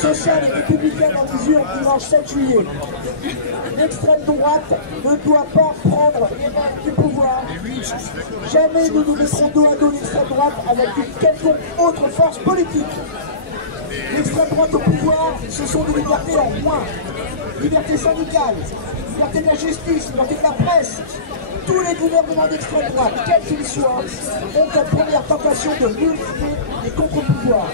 Social et républicaine en mesure dimanche 7 juillet. L'extrême droite ne doit pas prendre les rênes du pouvoir. Jamais nous nous mettrons dos à dos l'extrême droite avec une quelconque autre force politique. L'extrême droite au pouvoir, ce sont des libertés en moins. Liberté syndicale, liberté de la justice, liberté de la presse. Tous les gouvernements d'extrême droite, quels qu'ils soient, ont comme première tentation de multiplier les contre-pouvoirs.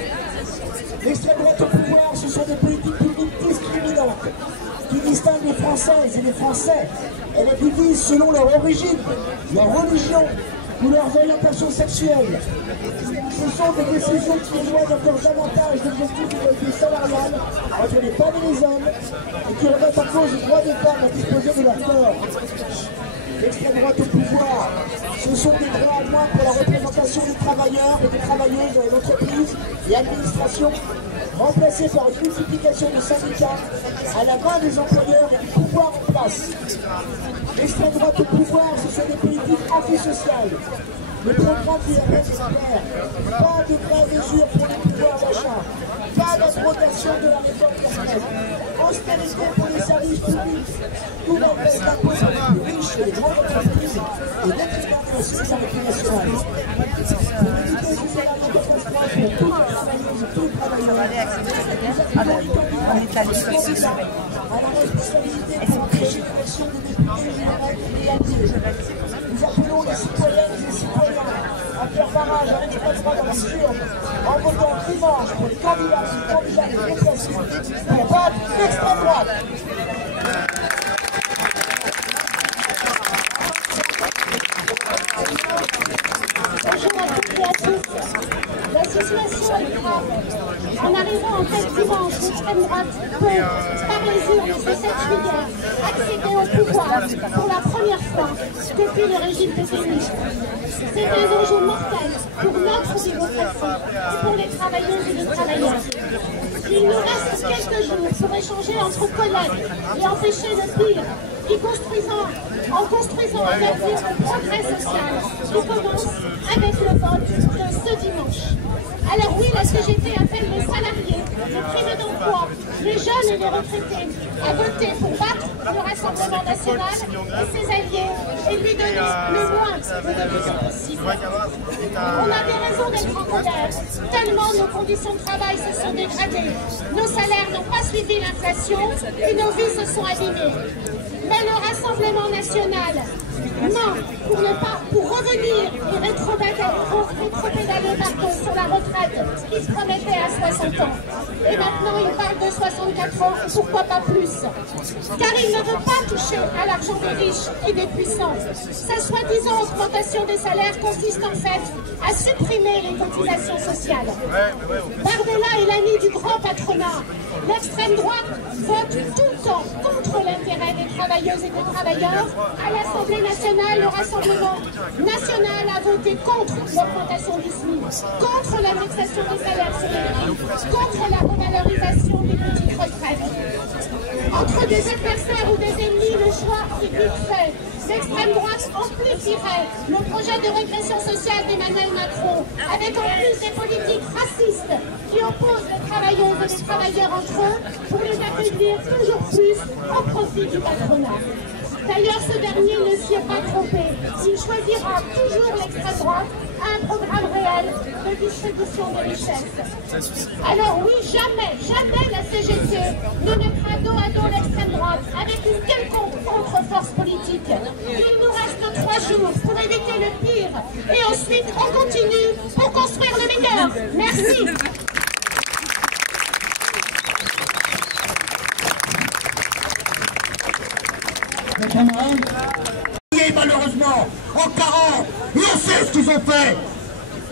L'extrême droite au pouvoir, ce sont des politiques publiques discriminantes qui distinguent les Françaises et les Français et les divisent selon leur origine, leur religion ou leur orientation sexuelle. Ce sont des décisions qui éloignent encore davantage l'objectif d'égalité salariale entre les femmes et les hommes et qui remettent en cause le droit des femmes à disposer de leur corps. L'extrême droite au pouvoir, ce sont des droits à moins pour la représentation des travailleurs et des travailleuses dans les entreprises et administrations, remplacés par une multiplication de syndicats à la main des employeurs et du pouvoir en place. L'extrême droite au pouvoir, ce sont des politiques antisociales. Le programme du RN est clair. Pas de vraies mesures pour le pouvoir d'achat. Pas d'abrogation de la réforme des retraites. Austérité pour les services publics. Tout leur baisse d'impôts pour les plus riches et les grandes entreprises au détriment de la solidarité nationale. Pour éviter ce scénario de catastrophe pour tous les travailleuses et tous les travailleurs, nous appelons à la responsabilité pour empêcher l'élection des députés généraux et nous appelons les citoyennes et citoyens à faire barrage à l'extrême droite dans les urnes en votant dimanche pour les candidats et déplacés pour battre l'extrême droite. Bonjour à toutes et à tous. La situation est grave. En arrivant en tête dimanche, l'extrême droite peut, par les urnes ce 7 juillet, accéder au pouvoir pour la première fois depuis le régime de Péniche. C'est un enjeu mortel pour notre démocratie et pour les travailleuses et les travailleurs. Il nous reste quelques jours pour échanger entre collègues et empêcher le pire, en construisant un avenir de progrès social qui commence avec le vote de ce dimanche. Alors oui, la CGT appelle les salariés, les privés d'emploi, les jeunes et les retraités à voter pour battre le Rassemblement national et ses alliés et lui donner le moins de division possible. On a des raisons d'être en colère, tellement nos conditions de travail se sont dégradées, nos salaires n'ont pas suivi l'inflation et nos vies se sont abîmées. Mais le Rassemblement national, non, pour revenir et rétropédaler sur la retraite qui se promettait à 60 ans. Et maintenant, il parle de 64 ans, et pourquoi pas plus? Car il ne veut pas toucher à l'argent des riches et des puissants. Sa soi-disant augmentation des salaires consiste en fait à supprimer les cotisations sociales. Bardella est l'ami du grand patronat. L'extrême droite vote tout le temps contre l'intérêt des travailleuses et des travailleurs. À l'Assemblée nationale, le Rassemblement national a voté contre l'augmentation du SMIC, contre l'indexation des salaires sur les prix, contre la revalorisation des petites retraites. Entre des adversaires ou des ennemis, le choix est vite fait. L'extrême droite amplifierait le projet de régression sociale d'Emmanuel Macron, avec en plus des politiques racistes qui opposent les travailleuses et les travailleurs entre eux pour les affaiblir toujours plus au profit du patronat. D'ailleurs, ce dernier ne s'y est pas trompé. Il choisira toujours l'extrême droite à un programme réel de distribution de richesses. Alors oui, jamais la CGT ne mettra dos à dos l'extrême droite avec une quelconque contre-force politique. Il nous reste 3 jours pour éviter le pire et ensuite on continue pour construire le meilleur. Merci. Et malheureusement, en 40 ans, on sait ce qu'ils ont fait.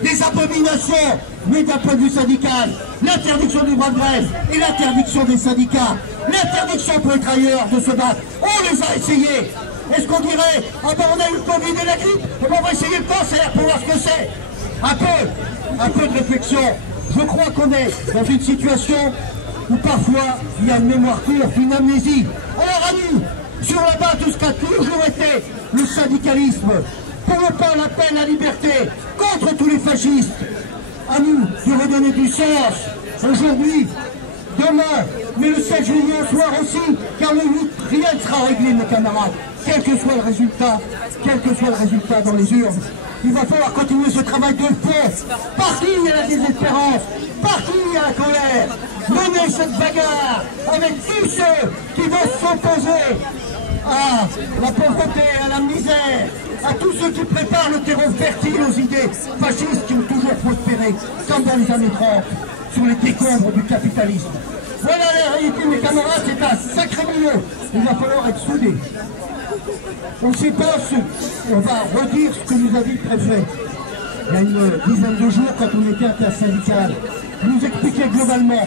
Des abominations, mais d'un point de vue syndical, l'interdiction du droit de grève et l'interdiction des syndicats, l'interdiction pour les travailleurs de se battre, on les a essayés. Est-ce qu'on dirait, ah ben on a eu le Covid et la grippe, et ben on va essayer le cancer pour voir ce que c'est. Un peu de réflexion. Je crois qu'on est dans une situation où parfois il y a une mémoire courte, une amnésie. Alors à nous, sur la base de ce qu'a toujours été le syndicalisme, pour le pain, la paix, la liberté, contre tous les fascistes. À nous de redonner du sens, aujourd'hui, demain, mais le 7 juillet au soir aussi, car le 8, rien ne sera réglé, mes camarades, quel que soit le résultat dans les urnes. Il va falloir continuer ce travail de fond. Partout il y a la désespérance, partout il y a la colère. Mener cette bagarre avec tous ceux qui veulent s'opposer à la pauvreté, à la misère, à tous ceux qui préparent le terreau fertile aux idées fascistes qui ont toujours prospéré, comme dans les années 30, sur les décombres du capitalisme. Voilà la réalité, mes camarades, c'est un sacré milieu. Il va falloir être soudés. On ne sait pas on va redire ce que nous a dit le préfet. Il y a une dizaine de jours, quand on était intersyndical, il nous expliquait globalement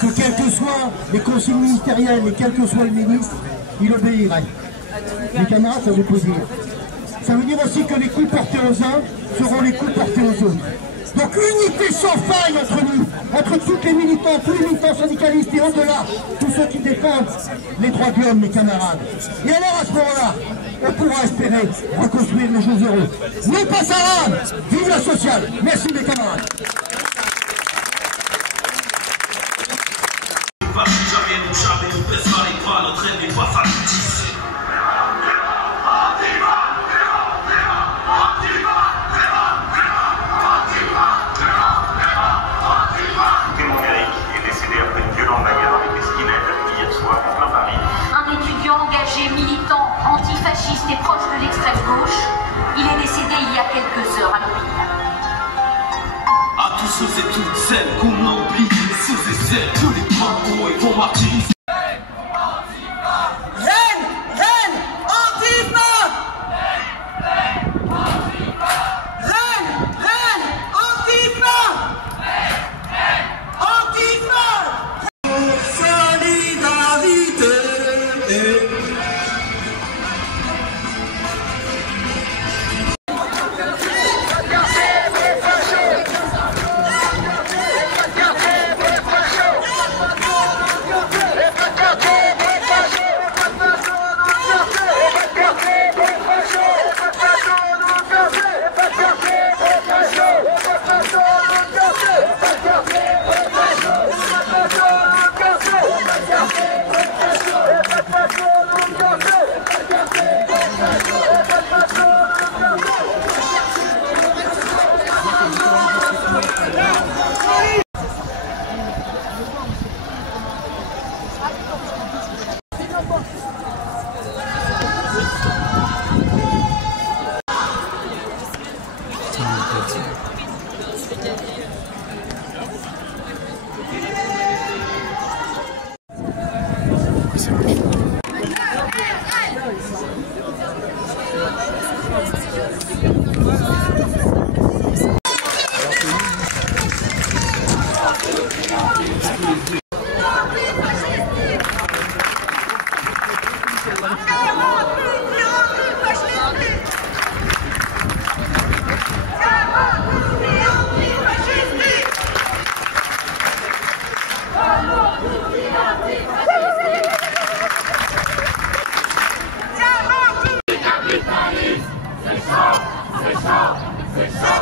que quelles que soient les consignes ministérielles et quel que soit le ministre, il obéirait. Les camarades, ça veut pas dire. Ça veut dire aussi que les coups portés aux uns seront les coups portés aux autres. Donc unité sans faille entre nous, entre tous les militants syndicalistes et au-delà, tous ceux qui défendent les droits de l'homme, mes camarades. Et alors à ce moment-là, on pourra espérer reconstruire les jours heureux. Ne pas Saran, vive la sociale. Merci mes camarades. Jamais on baisse pas les bras, notre ennemi pas factice. Est décédé après une violente bagarre avec des skinheads hier soir en plein Paris. Un étudiant engagé, militant, antifasciste et proche de l'extrême gauche, il est décédé il y a quelques heures à l'hôpital. À tous ceux et toutes celles qu'on a oubliés, ceux et celles que les drapeaux et vont martyriser. C'est ça, c'est ça, c'est ça.